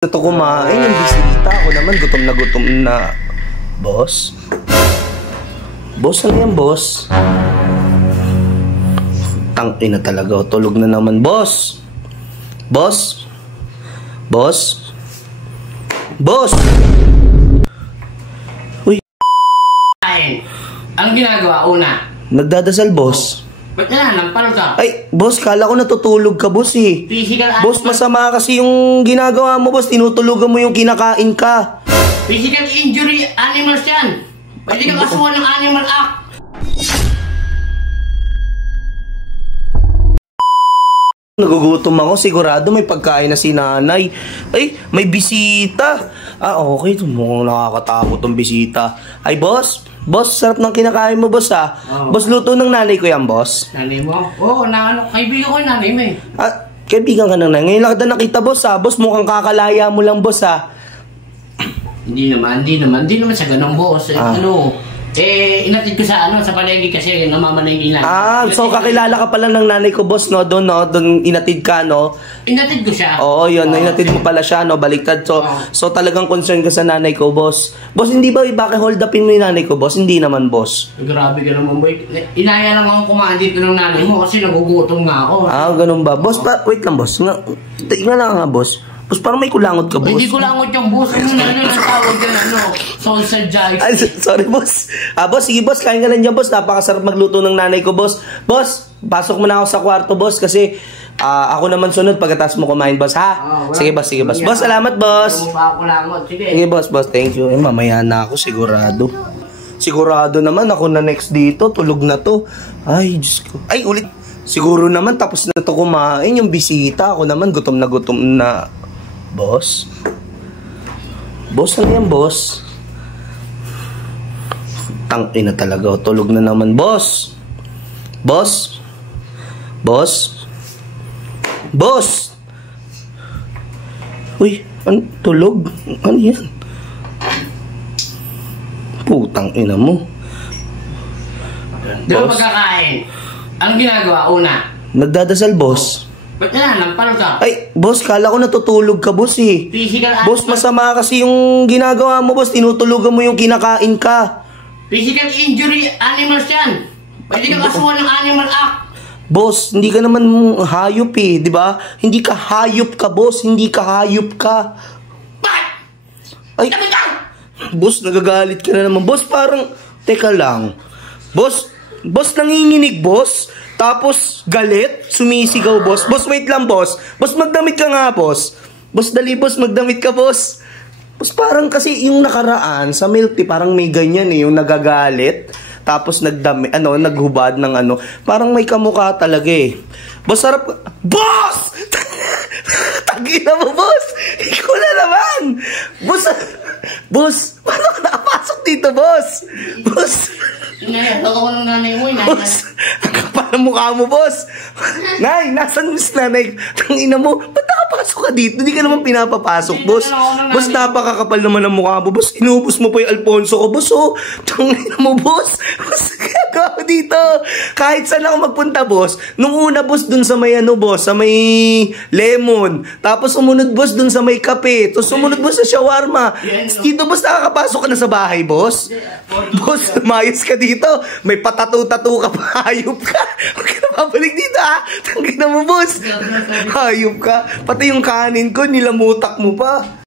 Ito kumain, yung bisita. Ako naman, gutom na. Boss? Boss, ano yan, boss? Tangina talaga. Tulog na naman, boss. Boss? Boss? Boss? Uy. Anong ginagawa? Una? Nagdadasal, boss. Ba't na? Nampal ka? Ay, boss, kala ko natutulog ka, boss eh. Physical Boss, masama kasi yung ginagawa mo, boss. Tinutulugan mo yung kinakain ka. Physical injury animals yan. Pwede ka kasuhan ng Animal Act. Nagugutom ako, sigurado may pagkain na si nanay. Ay, may bisita. Okay, mukhang nakakatakot tong bisita. Ay, boss. Boss, sarap ng kinakain mo, boss, ah. Oh. Boss, luto ng nanay ko yan, boss. Nanay mo? Oo, kaibigan ko yung nanay mo eh. Kaibigan ka ng nanay. Ngayon lang kita nakita, boss, ah. Boss, mukhang kakalaya mo lang, boss, ah. Hindi naman sa ganong, boss. Inatid ko sa palengke kasi namamalengke lang. So kakilala ka pala ng nanay ko, boss, no? Doon inatid ka, no? Inatid ko siya. Oo, yun. Inatid mo pala siya, no? Baliktad. So talagang concern ka sa nanay ko, boss. Boss, hindi ba hold upin mo yung nanay ko, boss? Hindi naman, boss. Grabe ka naman, boy. Inaya lang akong kumain dito ng nanay mo kasi nagugutom nga ako. Ganun ba? Boss, wait lang, boss. Tingnan lang nga, boss. Boss, parang may kulangot ka, boss. Hindi kulangot yung boss. Ano tawag yan, social jive. Sorry, boss. Boss, sige, boss. Kain ka lang dyan, boss. Napakasarap magluto ng nanay ko, boss. Boss, pasok mo na ako sa kwarto, boss. Kasi ako naman sunod pagkatapos mo kumain, boss, ha? Sige, boss. Sige, boss. Boss, salamat, boss. Sige, boss. Thank you. Mamaya na ako, sigurado. Sigurado naman, ako na next dito. Tulog na to. Ay, Diyos ko. Ay, ulit. Siguro naman, tapos na to kumain. Yung bisita, ako naman, gutom na. Boss? Boss, ano yan, boss? Tangina talaga. Tulog na naman, boss. Boss? Boss? Boss? Uy, tulog? Ano yan? Putang ina mo. Di ba magkakain? Anong ginagawa? Una? Nagdadasal, boss. Ba't na? Nampal ka? Ay, boss, kala ko natutulog ka, boss eh. Physical boss, masama kasi yung ginagawa mo, boss. Tinutulugan mo yung kinakain ka. Physical injury animals yan. Pwede ka kasuhan ng Animal Act. Boss, hindi ka naman hayop eh, di ba? Hindi ka hayop ka, boss. Hindi ka hayop ka. Bakit? Ay, boss, nagagalit ka na naman. Boss, parang, teka lang. Boss, nanginginig, boss. Tapos, galit, sumisigaw, boss. Boss, wait lang, boss. Boss, magdamit ka nga, boss. Boss, dali, boss, magdamit ka, boss. Boss, parang kasi yung nakaraan, sa milk tea, parang may ganyan eh, yung nagagalit. Tapos, naghubad ng parang may kamukha talaga eh. Boss, sarap ka. Boss! Tagina mo, boss! Ikaw na naman! Boss, paano ka nakapasok dito, boss? Boss! Ako ng nanay mo, boss, ang kapal ng mukha mo, boss. Nay, nasan mas nanay? Tangina mo, ba't nakapasok ka dito? Hindi ka naman pinapapasok, boss. Boss, napakakapal naman ng mukha mo, boss. Inubos mo pa yung Alfonso ko, boss, oh. Tangina mo, boss. Boss, kaya ako dito. Kahit saan ako magpunta, boss. Nung una, boss, dun sa may boss, sa may lemon. Tapos sumunod, boss, dun sa may kape. Tapos sumunod, boss, sa shawarma. Dito, boss, nakakapasok ka na sa bahay, boss. Boss, mayos ka dito. May patatu-tatu ka pa. Hayop ka. Huwag ka na babalik dito, ha. Tangina mo, boss. Hayop ka. Pati yung kanin ko, nilamutak mo pa.